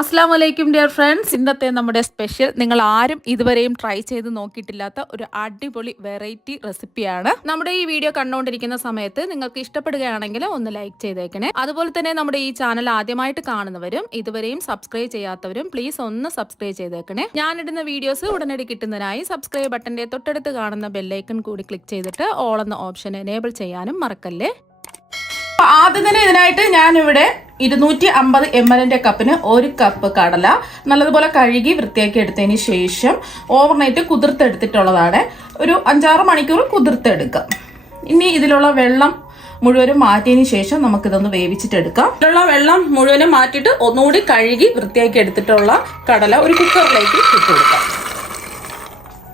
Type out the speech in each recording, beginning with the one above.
അസ്സലാമു അലൈക്കും dear friends. ഇന്നത്തെ നമ്മുടെ സ്പെഷ്യൽ നിങ്ങൾ ആരും ഇതുവരെയും ട്രൈ ചെയ്ത് നോക്കിയിട്ടില്ലാത്ത ഒരു അടിപൊളി വെറൈറ്റി റെസിപ്പിയാണ്. നമ്മുടെ ഈ വീഡിയോ കണ്ടുകൊണ്ടിരിക്കുന്ന സമയത്ത് നിങ്ങൾക്ക് ഇഷ്ടപ്പെടുകയാണെങ്കിൽ ഒന്ന് ലൈക്ക് ചെയ്തേക്കണേ. അതുപോലെ തന്നെ നമ്മുടെ ഈ ചാനൽ ആദ്യമായിട്ട് കാണുന്നവരും ഇതുവരെയും സബ്സ്ക്രൈബ് ചെയ്യാത്തവരും പ്ലീസ് ഒന്ന് സബ്സ്ക്രൈബ് ചെയ്തേക്കണേ. ഞാനിടുന്ന വീഡിയോസ് ഉടനടി കിട്ടുന്നതിനായി സബ്സ്ക്രൈബ് ബട്ടന്റെ തൊട്ടടുത്ത് കാണുന്ന ബെല്ലൈക്കൺ കൂടി ക്ലിക്ക് ചെയ്തിട്ട് ഓൾ എന്ന ഓപ്ഷൻ എനേബിൾ ചെയ്യാനും മറക്കല്ലേ. ആദ്യം തന്നെ ഇതിനായിട്ട് ഞാനിവിടെ 250 ml കപ്പിന് 1 കപ്പ് കടല നല്ലതുപോലെ കഴുകി വൃത്തിയാക്കി എടുത്തതിന് ശേഷം ഓവർനൈറ്റ് കുതിർത്തെടുത്തിട്ടുള്ളതാണ്. ഒരു 5-6 മണിക്കൂർ കുതിർത്തെടുക്കാം. ഇനി ഇതിലുള്ള വെള്ളം മുഴുവനും മാറ്റിയതിന് ശേഷം നമുക്കിതൊന്ന് വേവിച്ചിട്ടെടുക്കാം. ഇതിലുള്ള വെള്ളം മുഴുവനും മാറ്റിയിട്ട് ഒന്നുകൂടി കഴുകി വൃത്തിയാക്കി എടുത്തിട്ടുള്ള കടല ഒരു കുക്കറിലേക്ക് ഇട്ട് കൊടുക്കാം.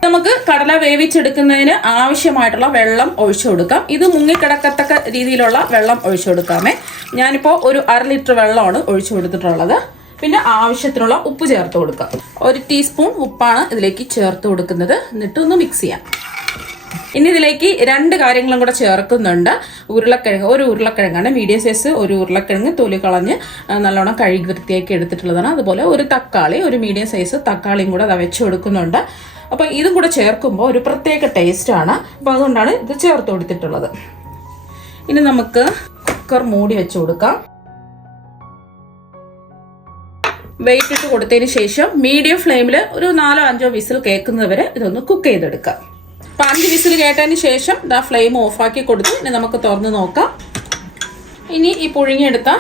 നമുക്ക് കടല വേവിച്ചെടുക്കുന്നതിന് ആവശ്യമായിട്ടുള്ള വെള്ളം ഒഴിച്ചു കൊടുക്കാം. ഇത് മുങ്ങിക്കിടക്കത്തക്ക രീതിയിലുള്ള വെള്ളം ഒഴിച്ചു കൊടുക്കാമേ. ഞാനിപ്പോൾ ഒരു 1/2 ലിറ്റർ വെള്ളമാണ് ഒഴിച്ചു കൊടുത്തിട്ടുള്ളത്. പിന്നെ ആവശ്യത്തിനുള്ള ഉപ്പ് ചേർത്ത് കൊടുക്കാം. 1 ടീസ്പൂൺ ഉപ്പാണ് ഇതിലേക്ക് ചേർത്ത് കൊടുക്കുന്നത്. എന്നിട്ട് ഒന്ന് മിക്സ് ചെയ്യാം. ഇനി ഇതിലേക്ക് 2 കാര്യങ്ങളും കൂടെ ചേർക്കുന്നുണ്ട്. ഉരുളക്കിഴങ്ങ്, ഒരു ഉരുളക്കിഴങ്ങാണ്, മീഡിയം സൈസ് ഒരു ഉരുളക്കിഴങ്ങ് തൊലി കളഞ്ഞ് നല്ലോണം കഴുകി വൃത്തിയാക്കി എടുത്തിട്ടുള്ളതാണ്. അതുപോലെ ഒരു തക്കാളി, ഒരു മീഡിയം സൈസ് തക്കാളിയും കൂടെ അത് വെച്ച് കൊടുക്കുന്നുണ്ട്. അപ്പൊ ഇതും കൂടെ ചേർക്കുമ്പോൾ ഒരു പ്രത്യേക ടേസ്റ്റ് ആണ്. അപ്പൊ അതുകൊണ്ടാണ് ഇത് ചേർത്ത് കൊടുത്തിട്ടുള്ളത്. ഇനി നമുക്ക് കുക്കർ മൂടി വെച്ച് കൊടുക്കാം. വെയിറ്റ് ഇട്ട് കൊടുത്തതിന് ശേഷം മീഡിയം ഫ്ലെയിമിൽ ഒരു 4-5 വിസിൽ കേൾക്കുന്നവരെ ഇതൊന്ന് കുക്ക് ചെയ്തെടുക്കാം. അപ്പൊ 5 വിസിൽ കേട്ടതിന് ശേഷം ഇതാ ഫ്ലെയിം ഓഫാക്കി കൊടുത്ത് ഇനി നമുക്ക് തുറന്ന് നോക്കാം. ഇനി ഈ പുഴുങ്ങിയെടുത്ത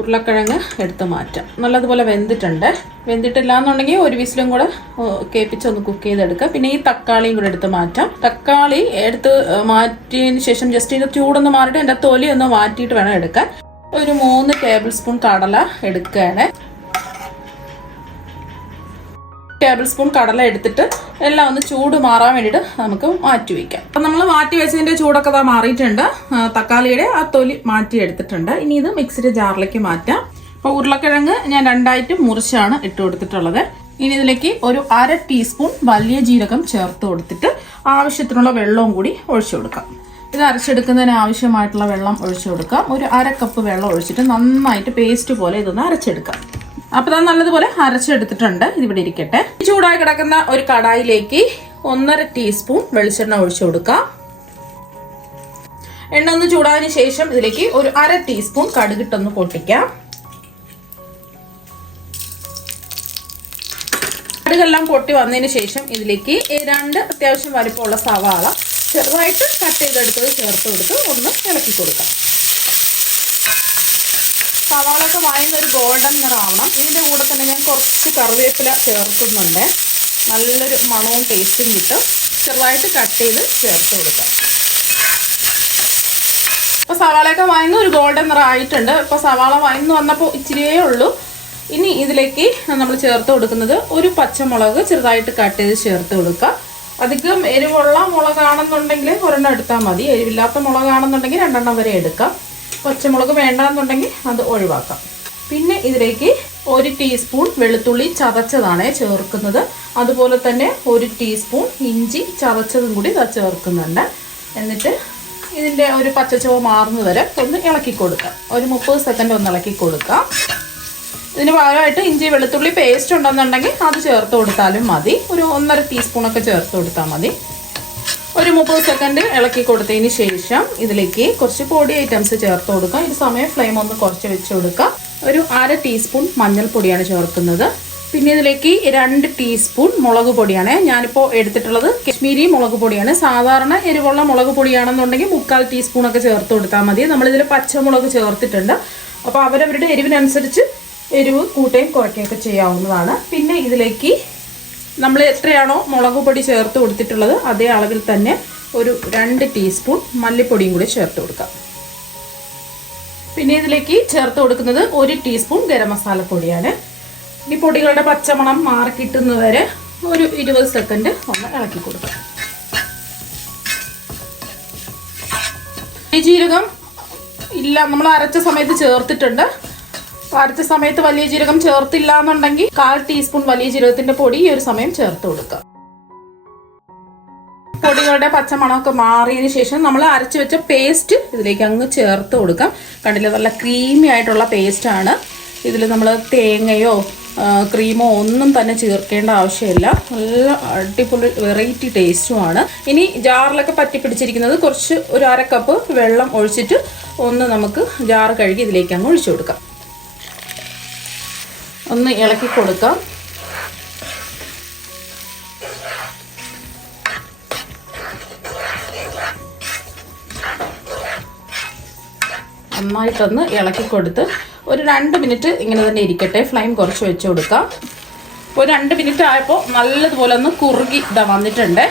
ഉരുളക്കിഴങ്ങ് എടുത്ത് മാറ്റാം. നല്ലതുപോലെ വെന്തിട്ടുണ്ട്. വെന്തിട്ടില്ല എന്നുണ്ടെങ്കിൽ 1 വിസിലും കൂടെ കേൾപ്പിച്ചൊന്ന് കുക്ക് ചെയ്തെടുക്കുക. പിന്നെ ഈ തക്കാളിയും കൂടെ എടുത്ത് മാറ്റാം. തക്കാളി എടുത്ത് മാറ്റിയതിന് ശേഷം ജസ്റ്റ് ഇതിന്റെ ചൂടൊന്ന് മാറിയിട്ട് എൻ്റെ തൊലി ഒന്ന് മാറ്റിയിട്ട് വേണം എടുക്കാൻ. ഒരു 3 ടേബിൾ സ്പൂൺ കടല എടുക്കുകയാണ്. ടേബിൾ സ്പൂൺ കടല എടുത്തിട്ട് എല്ലാം ഒന്ന് ചൂട് മാറാൻ വേണ്ടിയിട്ട് നമുക്ക് മാറ്റി വയ്ക്കാം. അപ്പം നമ്മൾ മാറ്റി വെച്ചതിൻ്റെ ചൂടൊക്കെ ഇതാ മാറിയിട്ടുണ്ട്. തക്കാളിയുടെ ആ തൊലി മാറ്റി എടുത്തിട്ടുണ്ട്. ഇനി ഇത് മിക്സിയുടെ ജാറിലേക്ക് മാറ്റാം. അപ്പോൾ ഉരുളക്കിഴങ്ങ് ഞാൻ 2ആയിട്ട് മുറിച്ചാണ് ഇട്ട് കൊടുത്തിട്ടുള്ളത്. ഇനി ഇതിലേക്ക് ഒരു 1/2 ടീസ്പൂൺ വലിയ ജീരകം ചേർത്ത് കൊടുത്തിട്ട് ആവശ്യത്തിനുള്ള വെള്ളവും കൂടി ഒഴിച്ചു കൊടുക്കാം. ഇത് അരച്ചെടുക്കുന്നതിന് ആവശ്യമായിട്ടുള്ള വെള്ളം ഒഴിച്ചു കൊടുക്കാം. ഒരു 1/2 കപ്പ് വെള്ളം ഒഴിച്ചിട്ട് നന്നായിട്ട് പേസ്റ്റ് പോലെ ഇതൊന്ന് അരച്ചെടുക്കാം. അപ്പൊ അത് നല്ലതുപോലെ അരച്ചെടുത്തിട്ടുണ്ട്. ഇതിവിടെ ഇരിക്കട്ടെ. ചൂടായി കിടക്കുന്ന ഒരു കടായിലേക്ക് 1/2 ടീസ്പൂൺ വെളിച്ചെണ്ണ ഒഴിച്ചു കൊടുക്കാം. എണ്ണ ഒന്ന് ചൂടായതിനു ശേഷം ഇതിലേക്ക് ഒരു 1/2 ടീസ്പൂൺ കടുകിട്ടൊന്ന് പൊട്ടിക്കാം. കടുകെല്ലാം പൊട്ടി വന്നതിന് ശേഷം ഇതിലേക്ക് 2 അത്യാവശ്യം വലിപ്പമുള്ള സവാള ചെറുതായിട്ട് കട്ട് ചെയ്തെടുത്തത് ചേർത്ത് കൊടുത്ത് ഒന്ന് ഇളക്കി കൊടുക്കാം. സവാളൊക്കെ വായുന്ന ഒരു ഗോൾഡൻ നിറമാവണം. ഇതിൻ്റെ കൂടെ തന്നെ ഞാൻ കുറച്ച് കറിവേപ്പില ചേർക്കുന്നുണ്ട്. നല്ലൊരു മണവും ടേസ്റ്റും കിട്ടും. ചെറുതായിട്ട് കട്ട് ചെയ്ത് ചേർത്ത് കൊടുക്കാം. അപ്പോൾ സവാളയൊക്കെ വായുന്ന ഒരു ഗോൾഡൻ നിറം ആയിട്ടുണ്ട്. ഇപ്പോൾ സവാള വായുന്ന വന്നപ്പോൾ ഇച്ചിരിയേ ഉള്ളൂ. ഇനി ഇതിലേക്ക് നമ്മൾ ചേർത്ത് കൊടുക്കുന്നത് ഒരു പച്ചമുളക് ചെറുതായിട്ട് കട്ട് ചെയ്ത് ചേർത്ത് കൊടുക്കുക. അധികം എരിവുള്ള മുളകാണെന്നുണ്ടെങ്കിൽ 1 എടുത്താൽ മതി. എരിവില്ലാത്ത മുളകാണെന്നുണ്ടെങ്കിൽ 2 വരെ എടുക്കാം. പച്ചമുളക് വേണ്ടാന്നുണ്ടെങ്കിൽ അത് ഒഴിവാക്കാം. പിന്നെ ഇതിലേക്ക് 1 ടീസ്പൂൺ വെളുത്തുള്ളി ചതച്ചതാണ് ചേർക്കുന്നത്. അതുപോലെ തന്നെ 1 ടീസ്പൂൺ ഇഞ്ചി ചതച്ചതും കൂടി ചേർക്കുന്നുണ്ട്. എന്നിട്ട് ഇതിൻ്റെ ഒരു പച്ചച്ചുവ മാറുന്നത് വരെ ഒന്ന് ഇളക്കി കൊടുക്കാം. ഒരു 30 സെക്കൻഡ് ഒന്ന് ഇളക്കി കൊടുക്കാം. ഇതിന് പകരമായിട്ട് ഇഞ്ചി വെളുത്തുള്ളി പേസ്റ്റ് ഉണ്ടെന്നുണ്ടെങ്കിൽ അത് ചേർത്ത് കൊടുത്താലും മതി. ഒരു 1/2 ടീസ്പൂണൊക്കെ ചേർത്ത് കൊടുത്താൽ മതി. ഒരു 30 സെക്കൻഡ് ഇളക്കി കൊടുത്തതിന് ശേഷം ഇതിലേക്ക് കുറച്ച് പൊടി ഐറ്റംസ് ചേർത്ത് കൊടുക്കാം. ഈ സമയം ഫ്ലെയിം ഒന്ന് കുറച്ച് വെച്ച് കൊടുക്കാം. ഒരു 1/2 ടീസ്പൂൺ മഞ്ഞൾപ്പൊടിയാണ് ചേർക്കുന്നത്. പിന്നെ ഇതിലേക്ക് 2 ടീസ്പൂൺ മുളക് പൊടിയാണ് ഞാനിപ്പോൾ എടുത്തിട്ടുള്ളത്. കശ്മീരി മുളക് പൊടിയാണ്. സാധാരണ എരിവുള്ള മുളക് പൊടിയാണെന്നുണ്ടെങ്കിൽ 3/4 ടീസ്പൂണൊക്കെ ചേർത്ത് കൊടുത്താൽ മതി. നമ്മളിതിൽ പച്ചമുളക് ചേർത്തിട്ടുണ്ട്. അപ്പോൾ അവരവരുടെ എരിവിനനുസരിച്ച് എരിവ് കൂട്ടുകയും കുറയ്ക്കുകയൊക്കെ ചെയ്യാവുന്നതാണ്. പിന്നെ ഇതിലേക്ക് നമ്മൾ എത്രയാണോ മുളക് പൊടി ചേർത്ത് കൊടുത്തിട്ടുള്ളത് അതേ അളവിൽ തന്നെ ഒരു 2 ടീസ്പൂൺ മല്ലിപ്പൊടിയും കൂടി ചേർത്ത് കൊടുക്കാം. പിന്നെ ഇതിലേക്ക് ചേർത്ത് കൊടുക്കുന്നത് 1 ടീസ്പൂൺ ഗരം മസാലപ്പൊടിയാണ്. ഈ പൊടികളുടെ പച്ചമണം മാറി കിട്ടുന്നവരെ ഒരു 20 സെക്കൻഡ് ഒന്ന് ഇളക്കി കൊടുക്കാം. ഈ ജീരകം ഇല്ല, നമ്മൾ അരച്ച സമയത്ത് ചേർത്തിട്ടുണ്ട്. അരച്ച സമയത്ത് വലിയ ജീരകം ചേർത്തില്ല എന്നുണ്ടെങ്കിൽ 1/4 ടീസ്പൂൺ വലിയ ജീരകത്തിന്റെ പൊടി ഈ ഒരു സമയം ചേർത്ത് കൊടുക്കുക. പൊടികളുടെ പച്ചമണമൊക്കെ മാറിയതിന് ശേഷം നമ്മൾ അരച്ചു വെച്ച പേസ്റ്റ് ഇതിലേക്ക് അങ്ങ് ചേർത്ത് കൊടുക്കാം. കണ്ടില്ലേ, നല്ല ക്രീമി ആയിട്ടുള്ള പേസ്റ്റാണ്. ഇതിൽ നമ്മൾ തേങ്ങയോ ക്രീമോ ഒന്നും തന്നെ ചേർക്കേണ്ട ആവശ്യമില്ല. നല്ല അടിപൊളി വെറൈറ്റി ടേസ്റ്റുമാണ്. ഇനി ജാറിലൊക്കെ പറ്റി പിടിച്ചിരിക്കുന്നത് കുറച്ച് ഒരു 1/2 കപ്പ് വെള്ളം ഒഴിച്ചിട്ട് ഒന്ന് നമുക്ക് ജാറ് കഴുകി ഇതിലേക്ക് അങ്ങ് ഒഴിച്ചു കൊടുക്കാം. ഒന്ന് ഇളക്കി കൊടുക്കാം. നന്നായിട്ടൊന്ന് ഇളക്കി കൊടുത്ത് ഒരു 2 മിനിറ്റ് ഇങ്ങനെ തന്നെ ഇരിക്കട്ടെ. ഫ്ലെയിം കുറച്ച് വെച്ച് കൊടുക്കാം. ഒരു 2 മിനിറ്റ് ആയപ്പോൾ നല്ലതുപോലെ ഒന്ന് കുറുകി വന്നിട്ടുണ്ട്.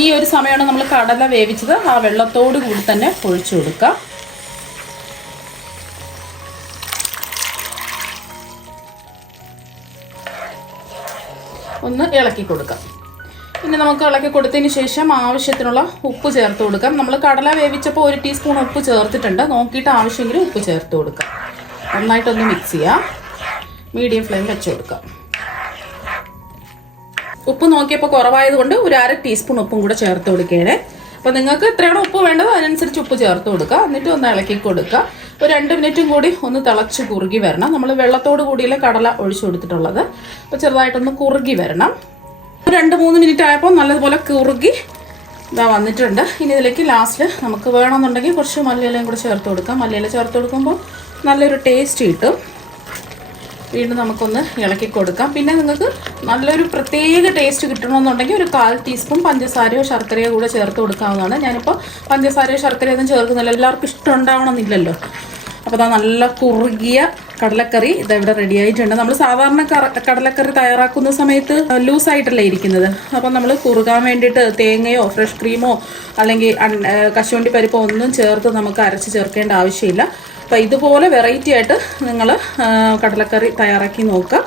ഈ ഒരു സമയമാണ് നമ്മൾ കടല വേവിച്ചത് ആ വെള്ളത്തോട് കൂടി തന്നെ ഒഴിച്ചു കൊടുക്കാം. ഒന്ന് ഇളക്കി കൊടുക്കാം. പിന്നെ നമുക്ക് ഇളക്കി കൊടുത്തതിന് ശേഷം ആവശ്യത്തിനുള്ള ഉപ്പ് ചേർത്ത് കൊടുക്കാം. നമ്മൾ കടല വേവിച്ചപ്പോൾ 1 ടീസ്പൂൺ ഉപ്പ് ചേർത്തിട്ടുണ്ട്. നോക്കിയിട്ട് ആവശ്യമെങ്കിൽ ഉപ്പ് ചേർത്ത് കൊടുക്കാം. നന്നായിട്ടൊന്ന് മിക്സ് ചെയ്യാം. മീഡിയം ഫ്ലെയിം വെച്ച് കൊടുക്കാം. ഉപ്പ് നോക്കിയപ്പോൾ കുറവായതുകൊണ്ട് ഒരു 1/2 ടീസ്പൂൺ ഉപ്പും കൂടെ ചേർത്ത് കൊടുക്കുകയാണ്. അപ്പോൾ നിങ്ങൾക്ക് എത്രയാണോ ഉപ്പ് വേണ്ടത് അതിനനുസരിച്ച് ഉപ്പ് ചേർത്ത് കൊടുക്കുക. എന്നിട്ട് ഒന്ന് ഇളക്കി കൊടുക്കുക. ഒരു 2 മിനിറ്റും കൂടി ഒന്ന് തിളച്ച് കുറുകി വരണം. നമ്മൾ വെള്ളത്തോട് കൂടിയുള്ള കടല ഒഴിച്ചു കൊടുത്തിട്ടുള്ളത്. അപ്പോൾ ചെറുതായിട്ടൊന്ന് കുറുകി വരണം. 2-3 മിനിറ്റ് ആയപ്പോൾ നല്ലതുപോലെ കുറുകി വന്നിട്ടുണ്ട്. ഇനി ഇതിലേക്ക് ലാസ്റ്റ് നമുക്ക് വേണമെന്നുണ്ടെങ്കിൽ കുറച്ച് മല്ലിയിലയും കൂടെ ചേർത്ത് കൊടുക്കാം. മല്ലിയില ചേർത്ത് കൊടുക്കുമ്പോൾ നല്ലൊരു ടേസ്റ്റ് കിട്ടും. വീണ്ടും നമുക്കൊന്ന് ഇളക്കി കൊടുക്കാം. പിന്നെ നിങ്ങൾക്ക് നല്ലൊരു പ്രത്യേക ടേസ്റ്റ് കിട്ടണമെന്നുണ്ടെങ്കിൽ ഒരു 1/4 ടീസ്പൂൺ പഞ്ചസാരയോ ശർക്കരയോ കൂടെ ചേർത്ത് കൊടുക്കാവുന്നതാണ്. ഞാനിപ്പോൾ പഞ്ചസാരയോ ശർക്കരയോ ഒന്നും ചേർക്കുന്നില്ല. എല്ലാവർക്കും ഇഷ്ടം ഉണ്ടാവണമെന്നില്ലല്ലോ. അപ്പോൾ നല്ല കുറുകിയ കടലക്കറി ഇതെവിടെ റെഡി ആയിട്ടുണ്ട്. നമ്മൾ സാധാരണ കടലക്കറി തയ്യാറാക്കുന്ന സമയത്ത് ലൂസായിട്ടല്ലേ ഇരിക്കുന്നത്. അപ്പം നമ്മൾ കുറുകാൻ വേണ്ടിയിട്ട് തേങ്ങയോ ഫ്രഷ് ക്രീമോ അല്ലെങ്കിൽ കശുവണ്ടി പരിപ്പോ ഒന്നും ചേർത്ത് നമുക്ക് അരച്ച് ചേർക്കേണ്ട ആവശ്യമില്ല. അപ്പോൾ ഇതുപോലെ വെറൈറ്റി ആയിട്ട് നിങ്ങൾ കടലക്കറി തയ്യാറാക്കി നോക്കുക.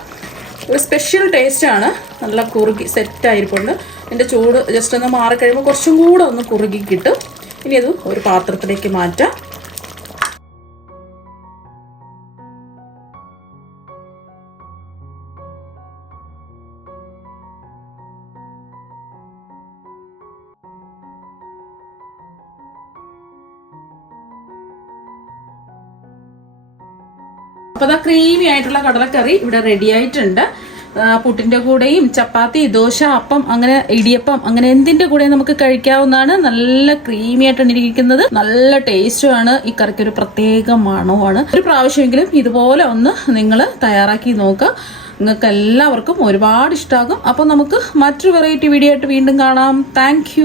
ഒരു സ്പെഷ്യൽ ടേസ്റ്റാണ്. നല്ല കുറുകി സെറ്റായിരിപ്പുണ്ട്. ഇതിൻ്റെ ചൂട് ജസ്റ്റ് ഒന്ന് മാറിക്കഴിയുമ്പോൾ കുറച്ചും കൂടെ ഒന്ന് കുറുകി കിട്ടും. ഇനി അത് ഒരു പാത്രത്തിലേക്ക് മാറ്റാം. അപ്പോൾ ക്രീമി ആയിട്ടുള്ള കടലക്കറി ഇവിടെ റെഡി ആയിട്ടുണ്ട്. പുട്ടിൻ്റെ കൂടെയും ചപ്പാത്തി, ദോശ, അപ്പം, അങ്ങനെ ഇടിയപ്പം, അങ്ങനെ എന്തിൻ്റെ കൂടെ നമുക്ക് കഴിക്കാവുന്നതാണ്. നല്ല ക്രീമി ആയിട്ടാണ് ഇരിക്കുന്നത്. നല്ല ടേസ്റ്റുമാണ്. ഈ കറിക്ക് ഒരു പ്രത്യേക മണവുമാണ്. ഒരു പ്രാവശ്യമെങ്കിലും ഇതുപോലെ ഒന്ന് നിങ്ങൾ തയ്യാറാക്കി നോക്കുക. നിങ്ങൾക്ക് എല്ലാവർക്കും ഒരുപാട് ഇഷ്ടമാകും. അപ്പോൾ നമുക്ക് മറ്റൊരു വെറൈറ്റി വീഡിയോ ആയിട്ട് വീണ്ടും കാണാം. താങ്ക്